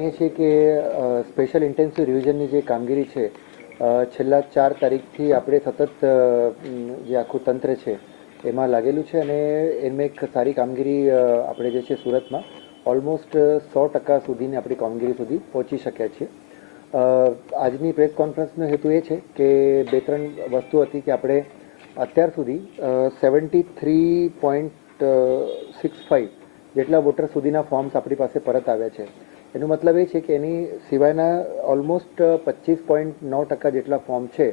એ છે કે special intensive રિવિઝનની જે કામગીરી છે છેલ્લા 4 તારીખથી આપણે સતત જે આખું તંત્ર છે એમાં લાગેલું છે અને એમાં એક સારી કામગીરી આપણે જે છે સુરતમાં ઓલમોસ્ટ 100% સુધીની આપણી કામગીરી સુધી પહોંચી શક્યા છીએ. આજની પ્રેસ કોન્ફરન્સનો હેતુ એ છે કે 2-3 વસ્તુ હતી કે આપણે અત્યાર સુધી 73.65 જેટલા વોટર સુધીના ફોર્મ્સ આપણી પાસે પરત આવ્યા છે. એનો મતલબ એ છે કે એની સિવાયના ઓલમોસ્ટ 25.9% જેટલા ફોર્મ છે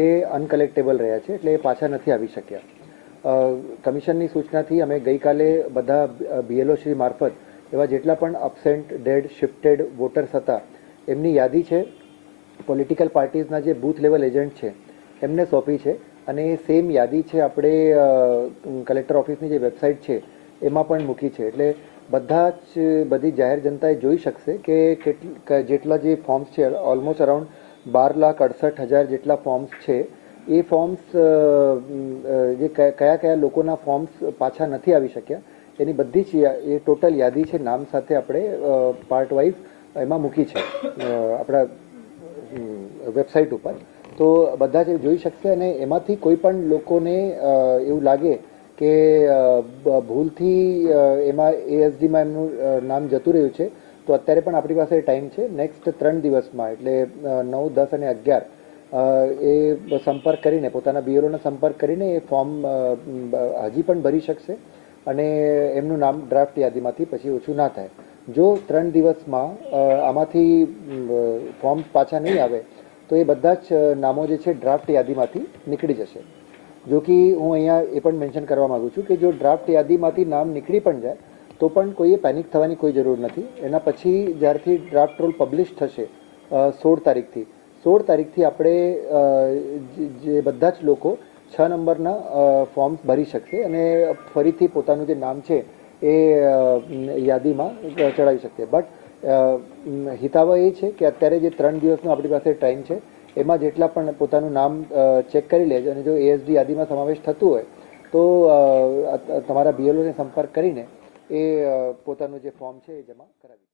એ અનકલેક્ટેબલ રહ્યા છે, એટલે એ પાછા નથી આવી શક્યા. કમિશનની સૂચનાથી અમે ગઈકાલે બધા BLO શ્રી મારફત એવા જેટલા પણ અબસેન્ટ, ડેડ, શિફ્ટેડ વોટર્સ હતા એમની યાદી છે પોલિટિકલ પાર્ટીઝના જે બૂથ લેવલ એજન્ટ છે એમને સોંપી છે અને એ સેમ યાદી છે આપણે કલેક્ટર ઓફિસની જે વેબસાઇટ છે એમાં પણ મૂકી છે. એટલે બધી જાહેર જનતાએ જોઈ શકશે કે જેટલા જે ફોર્મ્સ છે ઓલમોસ્ટ અરાઉન્ડ 12,68,000 જેટલા ફોર્મ્સ છે એ ફોર્મ્સ જે કયા લોકોના ફોર્મ્સ પાછા નથી આવી શક્યા એની બધી જ એ ટોટલ યાદી છે નામ સાથે આપણે પાર્ટ વાઇઝ એમાં મૂકી છે આપણા વેબસાઇટ ઉપર. તો બધા જ જોઈ શકશે અને એમાંથી કોઈ પણ લોકોને એવું લાગે કે ભૂલથી એમાં ASDમાં એમનું નામ જતું રહ્યું છે તો અત્યારે પણ આપણી પાસે ટાઈમ છે. નેક્સ્ટ 3 દિવસમાં એટલે 9, 10 અને 11 એ સંપર્ક કરીને પોતાના BLOનો સંપર્ક કરીને એ ફોર્મ હજી પણ ભરી શકશે અને એમનું નામ ડ્રાફ્ટ યાદીમાંથી પછી ઓછું ના થાય. જો 3 દિવસમાં આમાંથી ફોર્મ્સ પાછા નહીં આવે તો એ બધા જ નામો જે છે ડ્રાફ્ટ યાદીમાંથી નીકળી જશે. જો કે હું અહીંયા એ પણ મેન્શન કરવા માગું છું કે જો ડ્રાફ્ટ યાદીમાંથી નામ નીકળી પણ જાય તો પણ કોઈએ પેનિક થવાની કોઈ જરૂર નથી. એના પછી જ્યારથી ડ્રાફ્ટ રોલ પબ્લિશ થશે 16 તારીખથી આપણે જે બધા જ લોકો 6 નંબરના ફોર્મ્સ ભરી શકશે અને ફરીથી પોતાનું જે નામ છે એ યાદીમાં ચડાવી શકશે. બટ હિતાવહ એ છે કે અત્યારે જે 3 દિવસનો આપણી પાસે ટાઈમ છે એમાં જેટલા પણ પોતાનું નામ ચેક કરી લેજો અને જો ASD યાદીમાં સમાવેશ થતું હોય તો તમારા BLOને સંપર્ક કરીને એ પોતાનું જે ફોર્મ છે એ જમા કરાવી દે.